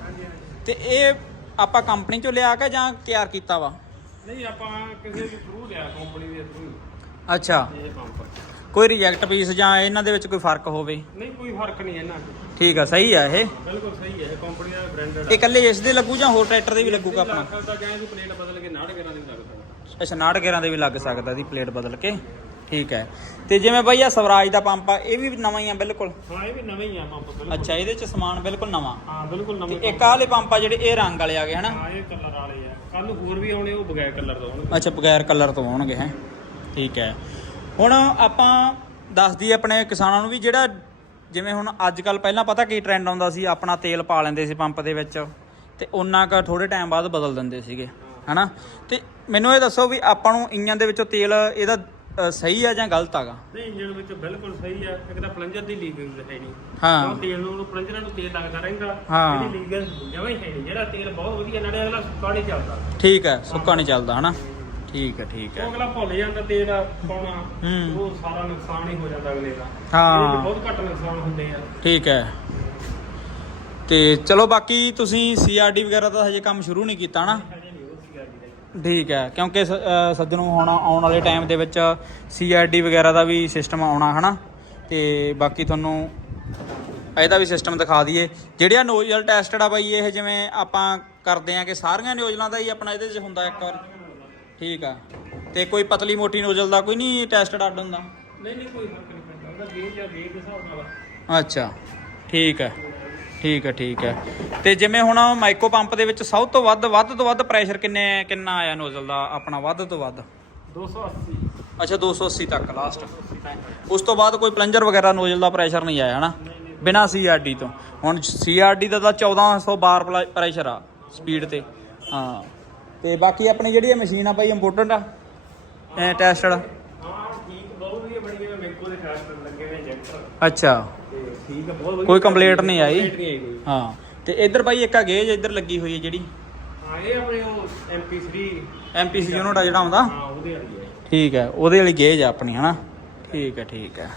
Speaker 1: ਤੇ ਇਹ ਆਪਾਂ ਕੰਪਨੀ ਚੋਂ ਲਿਆ ਕੇ ਜਾਂ ਤਿਆਰ ਕੀਤਾ ਵਾ?
Speaker 2: ਨਹੀਂ ਆਪਾਂ ਕਿਸੇ ਦੇ ਥਰੂ ਲਿਆ ਕੰਪਨੀ ਦੇ ਥਰੂ
Speaker 1: ਅੱਛਾ।
Speaker 2: ਇਹ ਪੰਪ
Speaker 1: ਕੋਈ ਰਿਜੈਕਟ ਪੀਸ ਜਾਂ ਇਹਨਾਂ ਦੇ ਵਿੱਚ ਕੋਈ ਫ਼ਰਕ ਹੋਵੇ?
Speaker 2: ਨਹੀਂ ਕੋਈ ਫ਼ਰਕ ਨਹੀਂ ਇਹਨਾਂ 'ਚ
Speaker 1: ਠੀਕ ਆ ਸਹੀ ਆ ਇਹ?
Speaker 2: ਬਿਲਕੁਲ ਸਹੀ ਹੈ ਕੰਪਨੀ ਦਾ ਬ੍ਰਾਂਡਡ
Speaker 1: ਇਹ ਇਕੱਲੇ ਇਸ ਦੇ ਲੱਗੂ ਜਾਂ ਹੋਰ ਟਰੈਕਟਰ ਦੇ ਵੀ ਲੱਗੂਗਾ ਆਪਣਾ?
Speaker 2: ਦਾ ਕਹਿੰਦੇ ਪਲੇਟ ਬਦਲ ਕੇ 90 ਗੇਰਾਂ ਦੇ ਲੱਗਦਾ
Speaker 1: ਅੱਛਾ 69 ਗੇਰਾਂ ਦੇ ਵੀ ਲੱਗ ਸਕਦਾ ਦੀ ਪਲੇਟ ਬਦਲ ਕੇ? ਠੀਕ ਹੈ। ਤੇ ਜਿਵੇਂ ਬਾਈ ਆ ਸਵਰਾਜ ਦਾ ਪੰਪ ਆ ਇਹ ਵੀ ਨਵਾਂ ਹੀ ਆ ਬਿਲਕੁਲ?
Speaker 2: ਹਾਂ ਇਹ ਵੀ ਨਵੇਂ ਹੀ ਆ ਪੰਪ ਬਿਲਕੁਲ।
Speaker 1: ਅੱਛਾ ਇਹਦੇ ਚ ਸਮਾਨ ਬਿਲਕੁਲ ਨਵਾਂ?
Speaker 2: ਹਾਂ ਬਿਲਕੁਲ ਨਵੇਂ
Speaker 1: ਤੇ ਇੱਕ ਆਹ ਵਾਲੇ ਪੰਪ ਆ ਜਿਹੜੇ ਇਹ ਰੰਗ ਵਾਲੇ ਆ ਗਏ ਹਨਾ?
Speaker 2: ਹਾਂ ਇਹ ਕਲਰ ਵਾਲੇ ਆ। ਕੱਲ ਹੋਰ ਵੀ ਆਉਣੇ ਉਹ ਬਗੈਰ ਕਲਰ ਦਾ ਹੋਣਗੇ
Speaker 1: ਅੱਛਾ ਬਗੈਰ ਕਲਰ ਤੋਂ ਆਉਣਗੇ ਹੈ? ਠੀਕ ਹੈ। ਹੁਣ ਆਪਾਂ ਦੱਸਦੀ ਆਪਣੇ ਕਿਸਾਨਾਂ ਨੂੰ ਵੀ ਜਿਹੜਾ ਜਿਵੇਂ ਹੁਣ ਅੱਜ ਕੱਲ ਪਹਿਲਾਂ ਪਤਾ ਕੀ ਟ੍ਰੈਂਡ ਆਉਂਦਾ ਸੀ ਆਪਣਾ ਤੇਲ ਪਾ ਲੈਂਦੇ ਸੀ ਪੰਪ ਦੇ ਵਿੱਚ ਤੇ ਉਹਨਾਂ ਕ ਥੋੜੇ ਟਾਈਮ ਬਾਅਦ ਬਦਲ ਦਿੰਦੇ ਸੀਗੇ ਹਨਾ? ਤੇ ਮੈਨੂੰ ਇਹ ਦੱਸੋ ਵੀ ਆਪਾਂ ਨੂੰ ਇੰਜਨ ਦੇ ਵਿੱਚੋਂ ਤੇਲ ਇਹਦਾ ਅ, ਸਹੀ ਆ ਜਾਂ ਗਲਤ ਆਗਾ
Speaker 2: ਨਹੀਂ ਇੰਜਨ ਵਿੱਚ ਬਿਲਕੁਲ ਸਹੀ ਆ ਇੱਕ ਤਾਂ ਪਲੰਜਰ ਦੀ ਲੀਕੇਜ ਹੈ ਨਹੀਂ।
Speaker 1: ਹਾਂ।
Speaker 2: ਕਿਉਂ ਤੇਲ ਨੂੰ ਪਲੰਜਰਾਂ ਨੂੰ ਤੇਲ ਲੱਗਦਾ ਰਹਿੰਦਾ
Speaker 1: ਹਾਂ।
Speaker 2: ਇਹਦੀ ਲੀਕੇਜ ਜਮਾਂ ਹੀ ਹੈ ਨਹੀਂ। ਜਿਹੜਾ ਤੇਲ ਬਹੁਤ ਵਧੀਆ ਨਾਲੇ ਅਗਲਾ ਸੁੱਕਾ ਨਹੀਂ ਚੱਲਦਾ।
Speaker 1: ਠੀਕ ਹੈ ਸੁੱਕਾ ਨਹੀਂ ਚੱਲਦਾ ਹਨਾ? ਠੀਕ ਹੈ ਠੀਕ ਹੈ।
Speaker 2: ਉਹ ਅਗਲਾ ਭੁੱਲ ਜਾਂਦਾ ਤੇਲ ਪਾਉਣਾ।
Speaker 1: ਹੂੰ।
Speaker 2: ਉਹ ਸਾਰਾ ਨੁਕਸਾਨ ਹੀ ਹੋ ਜਾਂਦਾ ਅਗਲੇ ਦਾ।
Speaker 1: ਹਾਂ।
Speaker 2: ਇਹਦੇ 'ਚ ਬਹੁਤ ਘੱਟ ਨੁਕਸਾਨ ਹੁੰਦੇ ਆ।
Speaker 1: ਠੀਕ ਹੈ। ਤੇ ਚਲੋ ਬਾਕੀ ਤੁਸੀਂ ਸੀਆਰਡੀ ਵਗੈਰਾ ਦਾ ਹਜੇ ਕੰਮ ਸ਼ੁਰੂ ਨਹੀਂ ਕੀਤਾ ਨਾ
Speaker 2: ਹਜੇ ਨਹੀਂ ਉਹ ਸੀਗਾ ਜੀ
Speaker 1: ਠੀਕ ਹੈ ਕਿਉਂਕਿ ਸੱਜਣੋਂ ਹੁਣ ਆਉਣ ਵਾਲੇ ਟਾਈਮ ਦੇ ਵਿੱਚ ਸੀਆਰਡੀ ਵਗੈਰਾ ਦਾ ਵੀ ਸਿਸਟਮ ਆਉਣਾ ਹਨਾ? ਤੇ ਬਾਕੀ ਤੁਹਾਨੂੰ ਇਹਦਾ ਵੀ ਸਿਸਟਮ ਦਿਖਾ ਦਈਏ। ਜਿਹੜਿਆ ਨੋਜ਼ਲ ਟੈਸਟਡ ਆ ਬਾਈ ਇਹ ਜਿਵੇਂ ਆਪਾਂ ਕਰਦੇ ਆ ਕਿ ਸਾਰੀਆਂ ਨੋਜ਼ਲਾਂ ਦਾ ਹੀ ਆਪਣਾ ਇਹਦੇ 'ਚ ਹੁੰਦਾ ਇੱਕ ਵਾਰ। ਠੀਕ ਆ। ਤੇ ਕੋਈ ਪਤਲੀ ਮੋਟੀ ਨੋਜ਼ਲ ਦਾ ਕੋਈ ਨਹੀਂ ਟੈਸਟਡ ਅੱਡ ਹੁੰਦਾ?
Speaker 2: ਨਹੀਂ ਨਹੀਂ ਕੋਈ ਫ਼ਰਕ ਨਹੀਂ ਪੈਂਦਾ। ਉਹਦਾ ਗੇਜ ਗੇਜ ਦੇ ਹਿਸਾਬ ਨਾਲ
Speaker 1: ਅੱਛਾ। ਠੀਕ ਹੈ ਠੀਕ ਹੈ ਠੀਕ ਹੈ। ਤੇ ਜਿਵੇਂ ਹੁਣ ਮਾਈਕੋ ਪੰਪ ਦੇ ਵਿੱਚ ਸਭ ਤੋਂ ਵੱਧ ਵੱਧ ਤੋਂ ਵੱਧ ਪ੍ਰੈਸ਼ਰ ਕਿੰਨੇ ਕਿੰਨਾ ਆਇਆ ਨੋਜ਼ਲ ਦਾ ਆਪਣਾ ਵੱਧ ਤੋਂ ਵੱਧ?
Speaker 2: 280
Speaker 1: ਅੱਛਾ 280 ਤੱਕ ਲਾਸਟ ਉਸ ਤੋਂ ਬਾਅਦ ਕੋਈ ਪਲੰਜਰ ਵਗੈਰਾ ਨੋਜ਼ਲ ਦਾ ਪ੍ਰੈਸ਼ਰ ਨਹੀਂ ਆਇਆ ਹਨਾ? ਬਿਨਾ ਸੀਆਰਡੀ ਤੋਂ। ਹੁਣ ਸੀਆਰਡੀ ਦਾ ਤਾਂ 1400 ਬਾਰ ਪ੍ਰੈਸ਼ਰ ਆ ਸਪੀਡ ਤੇ। ਹਾਂ। ਤੇ ਬਾਕੀ ਆਪਣੀ ਜਿਹੜੀ ਇਹ ਮਸ਼ੀਨ ਆ ਭਾਈ ਇੰਪੋਰਟੈਂਟ ਆ? ਟੈਸਟਡ
Speaker 2: ਹਾਂ ਠੀਕ ਬਹੁਤ ਵਧੀਆ ਬਣੀ ਹੈ ਮੈਕੋ ਦੇ ਕਰਨ ਲੱਗੇ ਨੇ ਇੰਜੈਕਟਰ
Speaker 1: ਅੱਛਾ।
Speaker 2: ਠੀਕ ਆ ਬਹੁਤ ਵਧੀਆ
Speaker 1: ਕੋਈ ਕੰਪਲੇਂਟ ਨਹੀਂ ਆਈ।
Speaker 2: ਕੰਪਲੇਂਟ ਨਹੀਂ ਆਈ ਕੋਈ।
Speaker 1: ਹਾਂ ਤੇ ਇੱਧਰ ਭਾਈ ਇੱਕ ਆ ਗੇਜ ਇੱਧਰ ਲੱਗੀ ਹੋਈ ਹੈ ਜਿਹੜੀ?
Speaker 2: ਹਾਂ ਇਹ ਆਪਣੇ ਉਹ MP3
Speaker 1: ਐਮਪੀਸੀ ਯੂਨਿਟ ਆ ਜਿਹੜਾ ਹੁੰਦਾ
Speaker 2: ਹਾਂ ਉਹਦੇ ਵਾਲੀ ਹੈ
Speaker 1: ਠੀਕ ਹੈ ਉਹਦੇ ਵਾਲੀ ਗੇਜ ਆ ਆਪਣੀ ਹਨਾ? ਠੀਕ ਹੈ ਠੀਕ ਹੈ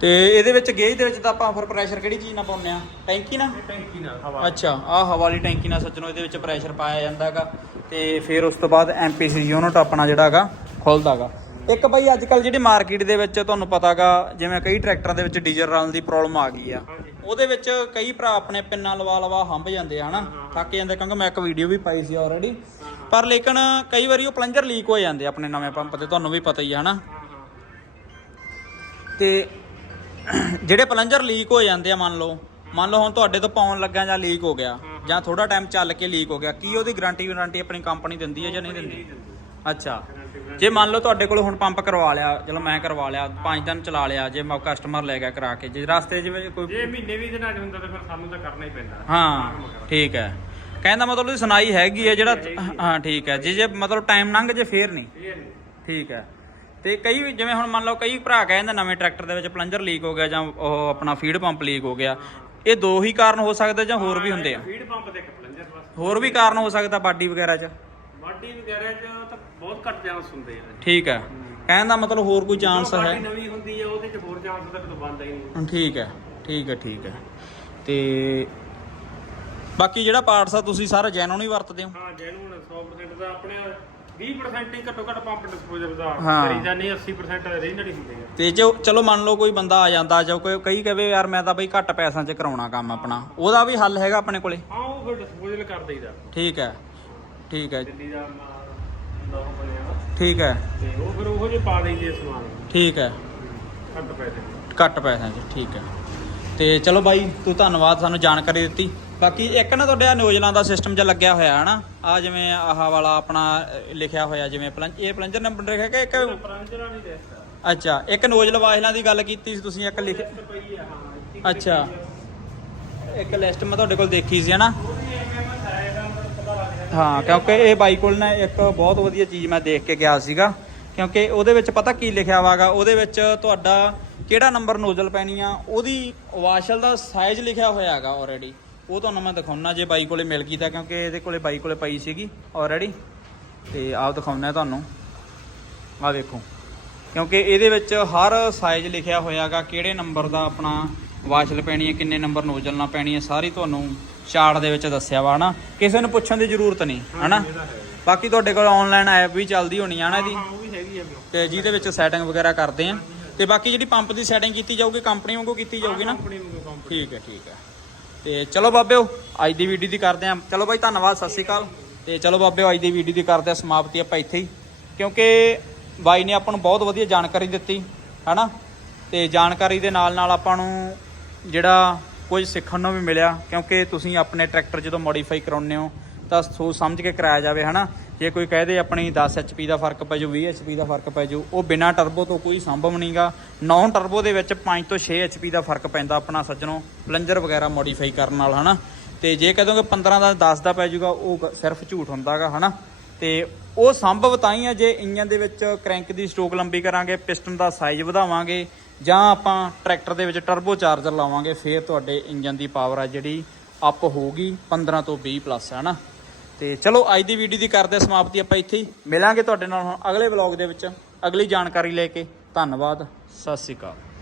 Speaker 1: ਤੇ ਇਹਦੇ ਵਿੱਚ ਗੇਜ ਦੇ ਵਿੱਚ ਤਾਂ ਆਪਾਂ ਫਿਰ ਪ੍ਰੈਸ਼ਰ ਕਿਹੜੀ ਚੀਜ਼ ਨਾਲ ਪਾਉਂਦੇ ਆ? ਟੈਂਕੀ ਨਾਲ?
Speaker 2: ਇਹ ਟੈਂਕੀ ਨਾਲ ਹਵਾ
Speaker 1: ਅੱਛਾ ਆਹ ਹਵਾ ਵਾਲੀ ਟੈਂਕੀ ਨਾਲ ਸੱਜਣੋ ਇਹਦੇ ਵਿੱਚ ਪ੍ਰੈਸ਼ਰ ਪਾਇਆ ਜਾਂਦਾ ਹੈਗਾ। ਤੇ ਫਿਰ ਉਸ ਤੋਂ ਬਾਅਦ ਐਮਪੀਸੀ ਯੂਨਿਟ ਆਪਣਾ ਜਿਹੜਾ ਹੈਗਾ ਖੁੱਲਦਾ ਹੈਗਾ। ਇੱਕ ਬਾਈ ਅੱਜ ਕੱਲ ਜਿਹੜੀ ਮਾਰਕੀਟ ਦੇ ਵਿੱਚ ਤੁਹਾਨੂੰ ਪਤਾਗਾ, ਜਿਵੇਂ ਕਈ ਟਰੈਕਟਰਾਂ ਦੇ ਵਿੱਚ ਡੀਜ਼ਲ ਰਲਣ ਦੀ ਪ੍ਰੋਬਲਮ ਆ ਗਈ ਆ। ਉਹਦੇ ਵਿੱਚ ਕਈ ਭਰਾ ਆਪਣੇ ਪਿੰਨਾਂ ਲਵਾ ਲਵਾ ਹੰਭ ਜਾਂਦੇ ਆ, ਹਨਾ? ਥੱਕ ਜਾਂਦੇ, ਕਿਉਂਕਿ ਮੈਂ ਇੱਕ ਵੀਡੀਓ ਵੀ ਪਾਈ ਸੀ ਆਲਰੇਡੀ ਪਰ ਲੇਕਿਨ ਕਈ ਵਾਰੀ ਉਹ ਪਲੰਜਰ ਲੀਕ ਹੋ ਜਾਂਦੇ ਆਪਣੇ ਨਵੇਂ ਪੰਪ ਤੇ, ਤੁਹਾਨੂੰ ਵੀ ਪਤਾ ਹੀ ਆ, ਹਨਾ? ਤੇ ਜਿਹੜੇ ਪਲੰਜਰ ਲੀਕ ਹੋ ਜਾਂਦੇ ਆ, ਮੰਨ ਲਓ ਮੰਨ ਲਓ ਹੁਣ ਤੁਹਾਡੇ ਤੋਂ ਪਾਉਣ ਲੱਗਾ ਜਾਂ ਲੀਕ ਹੋ ਗਿਆ, ਜਾਂ ਥੋੜਾ ਟਾਈਮ ਚੱਲ ਕੇ ਲੀਕ ਹੋ ਗਿਆ, ਕੀ ਉਹਦੀ ਗਾਰੰਟੀ ਵਾਰੰਟੀ ਆਪਣੀ ਕੰਪਨੀ ਦਿੰਦੀ ਹੈ ਜਾਂ ਨਹੀਂ ਦਿੰਦੀ? ਅੱਛਾ। ਜੇ ਮੰਨ ਲਓ ਤੁਹਾਡੇ ਕੋਲ ਹੁਣ ਪੰਪ ਕਰਵਾ ਲਿਆ ਚਲੋ ਮੈਂ ਕਰਵਾ ਲਿਆ 5 ਦਿਨ ਚਲਾ ਲਿਆ ਜੇ ਮੈਂ ਕਸਟਮਰ ਲੈ ਗਿਆ ਕਰਾ ਕੇ ਜੇ ਰਸਤੇ 'ਚ ਵੀ ਕੋਈ
Speaker 2: ਜੇ ਮਹੀਨੇ ਵੀ ਦਿਨਾਂ ਚ ਹੁੰਦਾ ਤਾਂ ਫਿਰ ਸਾਨੂੰ ਤਾਂ ਕਰਨਾ ਹੀ ਪੈਂਦਾ।
Speaker 1: ਹਾਂ ਠੀਕ ਹੈ। ਕਹਿੰਦਾ ਮਤਲਬ ਉਹਦੀ ਸੁਣਾਈ ਹੈਗੀ ਹੈ ਜਿਹੜਾ ਹਾਂ। ਠੀਕ ਹੈ। ਜੇ ਜੇ ਮਤਲਬ ਟਾਈਮ ਲੰਘ ਜੇ ਫੇਰ ਨਹੀਂ। ਠੀਕ ਹੈ। ਤੇ ਕਈ ਜਿਵੇਂ ਹੁਣ ਮੰਨ ਲਓ ਕਈ ਭਰਾ ਕਹਿੰਦੇ ਨਵੇਂ ਟਰੈਕਟਰ ਦੇ ਵਿੱਚ ਪਲੰਜਰ ਲੀਕ ਹੋ ਗਿਆ ਜਾਂ ਉਹ ਆਪਣਾ ਫੀਡ ਪੰਪ ਲੀਕ ਹੋ ਗਿਆ। ਇਹ ਦੋ ਹੀ ਕਾਰਨ ਹੋ ਸਕਦੇ ਜਾਂ ਹੋਰ ਵੀ ਹੁੰਦੇ ਆ।
Speaker 2: ਫੀਡ ਪੰਪ ਤੇ ਇੱਕ ਪਲੰਜਰ ਬਸ।
Speaker 1: ਹੋਰ ਵੀ ਕਾਰਨ ਹੋ ਸਕਦਾ ਬਾਡੀ ਵਗੈਰਾ 'ਚ?
Speaker 2: ਬਾਡੀ ਵਗੈਰਾ ਚ ਤਾਂ ਬਹੁਤ ਘੱਟ ਚਾਂਸ ਹੁੰਦੇ ਆ।
Speaker 1: ਠੀਕ ਹੈ। ਕਹਿਣ ਦਾ ਮਤਲਬ ਹੋਰ ਕੋਈ ਚਾਂਸ
Speaker 2: ਜਦੋਂ
Speaker 1: ਹੈ?
Speaker 2: ਨਵੀਂ ਹੁੰਦੀ ਆ ਉਹਦੇ ਚ ਹੋਰ ਚਾਂਸ ਤਾਂ ਕਿਤੋਂ ਬੰਦਾ ਹੀ ਨਹੀਂ।
Speaker 1: ਠੀਕ ਹੈ ਠੀਕ ਹੈ ਠੀਕ ਹੈ। ਤੇ ਬਾਕੀ ਜਿਹੜਾ ਪਾਰਟਸ ਆ ਤੁਸੀਂ ਸਾਰਾ ਜੈਨੂਨ ਹੀ ਵਰਤਦੇ ਹੋ?
Speaker 2: ਹਾਂ ਜੈਨੂਨ 100% ਦਾ ਆਪਣੇ 20% ਹੀ ਘੱਟੋ ਘੱਟ ਪੰਪ ਡਿਸਪੋਜ਼ਲ ਦਾ। ਕਰੀਦਾ ਨਹੀਂ 80% ਰੀਜਨਲ ਹੀ ਹੁੰਦੇ ਆ।
Speaker 1: ਤੇ ਜੋ ਚਲੋ ਮੰਨ ਲਓ ਕੋਈ ਬੰਦਾ ਆ ਜਾਂਦਾ ਜਾਂ ਕੋਈ ਕਈ ਕਹੇ ਯਾਰ ਮੈਂ ਤਾਂ ਬਈ ਘੱਟ ਪੈਸਿਆਂ 'ਚ ਕਰਾਉਣਾ ਕੰਮ ਆਪਣਾ ਉਹਦਾ ਵੀ ਹੱਲ ਹੈਗਾ ਆਪਣੇ ਕੋਲੇ?
Speaker 2: ਹਾਂ ਉਹ ਫਿਰ ਡਿਸਪੋਜ਼ਲ ਕਰ ਦਈਦਾ
Speaker 1: ਠੀਕ ਹੈ। ਠੀਕ ਹੈ
Speaker 2: ਦਿੱਲੀ ਦਾ ਨਾਮ ਬਣਿਆ ਵਾ
Speaker 1: ਠੀਕ ਹੈ।
Speaker 2: ਤੇ ਉਹ ਫਿਰ ਉਹੋ ਜਿਹੇ ਪਾ ਦੇਈਦੇ ਸਮਾਨ।
Speaker 1: ਠੀਕ ਹੈ।
Speaker 2: ਘੱਟ ਪੈਸੇ।
Speaker 1: ਘੱਟ ਪੈਸਿਆਂ 'ਚ ਠੀਕ ਹੈ। ਤੇ ਚਲੋ ਬਾਈ ਤੂੰ ਧੰਨਵਾਦ ਸਾਨੂੰ ਜਾਣਕਾਰੀ ਦਿੱਤੀ। ਬਾਕੀ ਇੱਕ ਨਾ ਤੁਹਾਡੇ ਆ ਨਿਊਜ਼ਲਾਂ ਦਾ ਸਿਸਟਮ ਜਿਹਾ ਲੱਗਿਆ ਹੋਇਆ ਹਨਾ? ਆ ਜਿਵੇਂ ਆਹ ਵਾਲਾ ਆਪਣਾ ਅਹ, ਲਿਖਿਆ ਹੋਇਆ ਜਿਵੇਂ ਪਲੰਜ ਇਹ ਪਲੰਜਰ ਨੰਬਰ ਲਿਖਿਆ ਕਿ ਇੱਕ
Speaker 2: ਪ੍ਰਾਂਜਲਾ ਨਹੀਂ ਦੇਸਤਾ
Speaker 1: ਅੱਛਾ ਇੱਕ ਨੋਜ਼ਲ ਵਾਇਲਾਂ ਦੀ ਗੱਲ ਕੀਤੀ ਸੀ ਤੁਸੀਂ ਇੱਕ ਲਿਖ
Speaker 2: ਪਈ ਆ ਹਾਂ
Speaker 1: ਅੱਛਾ। ਇੱਕ ਲਿਸਟ ਮੈਂ ਤੁਹਾਡੇ ਕੋਲ ਦੇਖੀ ਸੀ ਹਨਾ?
Speaker 2: ਉਹਦੀ ਐਮਐਮਐਸ ਆਏਗਾ ਮਤਲਬ ਪਤਾ ਲੱਗ ਜਾਂਦਾ
Speaker 1: ਹਾਂ, ਕਿਉਂਕਿ ਇਹ ਬਾਈ ਕੋਲ ਨਾ ਇੱਕ ਬਹੁਤ ਵਧੀਆ ਚੀਜ਼ ਮੈਂ ਦੇਖ ਕੇ ਗਿਆ ਸੀਗਾ। ਕਿਉਂਕਿ ਉਹਦੇ ਵਿੱਚ ਪਤਾ ਕੀ ਲਿਖਿਆ ਵਾਗਾ? ਉਹਦੇ ਵਿੱਚ ਤੁਹਾਡਾ ਕਿਹੜਾ ਨੰਬਰ ਨੋਜ਼ਲ ਪੈਣੀ ਆ? ਉਹਦੀ ਵਾਸ਼ਲ ਦਾ ਸਾਈਜ਼ ਲਿਖਿਆ ਹੋਇਆ ਹੈਗਾ ਆਲਰੇਡੀ ਉਹ ਤੁਹਾਨੂੰ ਮੈਂ ਦਿਖਾਉਣਾ ਜੇ ਬਾਈ ਕੋਲੇ ਮਿਲ ਗਈ ਤਾਂ, ਕਿਉਂਕਿ ਇਹਦੇ ਕੋਲੇ ਬਾਈ ਕੋਲੇ ਪਈ ਸੀਗੀ ਆਲਰੇਡੀ ਤੇ ਆਪ ਦਿਖਾਉਣਾ ਤੁਹਾਨੂੰ। ਆ ਦੇਖੋ। ਕਿਉਂਕਿ ਇਹਦੇ ਵਿੱਚ ਹਰ ਸਾਈਜ਼ ਲਿਖਿਆ ਹੋਇਆਗਾ ਕਿਹੜੇ ਨੰਬਰ ਦਾ ਆਪਣਾ ਵਾਸ਼ਲ ਪੈਣੀ ਹੈ ਕਿੰਨੇ ਨੰਬਰ ਨੋਜ਼ਲ ਨਾਲ ਪੈਣੀ ਹੈ ਸਾਰੀ ਤੁਹਾਨੂੰ ਚਾਰਟ ਦੇ ਵਿੱਚ ਦੱਸਿਆ ਵਾ ਹਨਾ? ਕਿਸੇ ਨੂੰ ਪੁੱਛਣ ਦੀ ਜ਼ਰੂਰਤ ਨਹੀਂ ਹਨਾ?
Speaker 2: ਹੈ।
Speaker 1: ਬਾਕੀ ਤੁਹਾਡੇ ਕੋਲ ਆਨਲਾਈਨ ਐਪ ਵੀ ਚੱਲਦੀ ਹੋਣੀ ਆ ਨਾ ਇਹਦੀ
Speaker 2: ਹਾਂ ਉਹ ਵੀ ਹੈਗੀ ਆ
Speaker 1: ਤੇ ਜਿਹਦੇ ਵਿੱਚ ਸੈਟਿੰਗ ਵਗੈਰਾ ਕਰਦੇ ਆ। ਤੇ ਬਾਕੀ ਜਿਹੜੀ ਪੰਪ ਦੀ ਸੈਟਿੰਗ ਕੀਤੀ ਜਾਊਗੀ ਕੰਪਨੀ ਵਾਂਗੂ ਕੀਤੀ ਜਾਊਗੀ ਨਾ? ਠੀਕ ਹੈ ਠੀਕ ਹੈ। ਤੇ ਚਲੋ ਬਾਬਿਓ ਅੱਜ ਦੀ ਵੀਡੀਓ ਦੀ ਕਰਦੇ ਆ। ਚਲੋ ਬਾਈ ਧੰਨਵਾਦ ਸਤਿ ਸ਼੍ਰੀ ਅਕਾਲ। ਤੇ ਚਲੋ ਬਾਬਿਓ ਅੱਜ ਦੀ ਵੀਡੀਓ ਦੀ ਕਰਦੇ ਆ ਸਮਾਪਤੀ ਆਪਾਂ ਇੱਥੇ ਹੀ। ਕਿਉਂਕਿ ਬਾਈ ਨੇ ਆਪਾਂ ਨੂੰ ਬਹੁਤ ਵਧੀਆ ਜਾਣਕਾਰੀ ਦਿੱਤੀ ਹਨਾ? ਤੇ ਜਾਣਕਾਰੀ ਦੇ ਨਾਲ ਨਾਲ ਆਪਾਂ ਨੂੰ ਜਿਹੜਾ ਕੁਝ ਸਿੱਖਣ ਨੂੰ ਵੀ ਮਿਲਿਆ, ਕਿਉਂਕਿ ਤੁਸੀਂ ਆਪਣੇ ਟਰੈਕਟਰ ਜਦੋਂ ਮੋਡੀਫਾਈ ਕਰਾਉਂਦੇ ਹੋ, ਤਾਂ ਸੋਚ ਸਮਝ ਕੇ ਕਰਾਇਆ ਜਾਵੇ, ਹਨਾ? ਜੇ ਕੋਈ ਕਹਿ ਦੇ ਆਪਣੀ 10 HP ਦਾ ਫ਼ਰਕ ਪੈ ਜਾਊ 20 HP ਦਾ ਫ਼ਰਕ ਪੈ ਜਾਊ, ਉਹ ਬਿਨਾ ਟਰਬੋ ਤੋਂ ਕੋਈ ਸੰਭਵ ਨਹੀਂਗਾ ਨੌਨ ਟਰਬੋ ਦੇ ਵਿੱਚ 5 ਤੋਂ 6 HP ਦਾ ਫ਼ਰਕ ਪੈਂਦਾ ਆਪਣਾ ਸੱਜਣੋ ਪਲੰਜਰ ਵਗੈਰਾ ਮੋਡੀਫਾਈ ਕਰਨ ਨਾਲ, ਹਨਾ? ਤੇ ਜੇ ਕਹਦੋਗੇ 15 ਦਾ 10 ਦਾ ਪੈ ਜੂਗਾ ਉਹ ਗ- ਸਿਰਫ ਝੂਠ ਹੁੰਦਾਗਾ ਹਨਾ? ਤੇ ਉਹ ਸੰਭਵ ਤਾਂ ਹੀ ਆ, ਜੇ ਇੰਜਨ ਦੇ ਵਿੱਚ ਕ੍ਰੈਂਕ ਦੀ ਸਟ੍ਰੋਕ ਲੰਬੀ ਕਰਾਂਗੇ ਪਿਸਟਨ ਦਾ ਸਾਈਜ਼ ਵਧਾਵਾਂਗੇ ਜਾਂ ਆਪਾਂ ਟਰੈਕਟਰ ਦੇ ਵਿੱਚ ਟਰਬੋ ਚਾਰਜਰ ਲਾਵਾਂਗੇ, ਫਿਰ ਤੁਹਾਡੇ ਇੰਜਨ ਦੀ ਪਾਵਰ ਆ ਜਿਹੜੀ ਅਪ ਹੋਊਗੀ 15 ਤੋਂ 20 ਪਲੱਸ ਹੈ ਨਾ? ਤੇ ਚਲੋ, ਅੱਜ ਦੀ ਵੀਡੀਓ ਦੀ ਕਰਦੇ ਹਾਂ ਸਮਾਪਤੀ, ਆਪਾਂ ਇੱਥੇ ਹੀ ਮਿਲਾਂਗੇ ਤੁਹਾਡੇ ਨਾਲ ਹੁਣ ਅਗਲੇ ਵਲੌਗ ਦੇ ਵਿੱਚ। ਅਗਲੀ ਜਾਣਕਾਰੀ ਲੈ ਕੇ, ਧੰਨਵਾਦ, ਸਤਿ ਸ਼੍ਰੀ ਅਕਾਲ।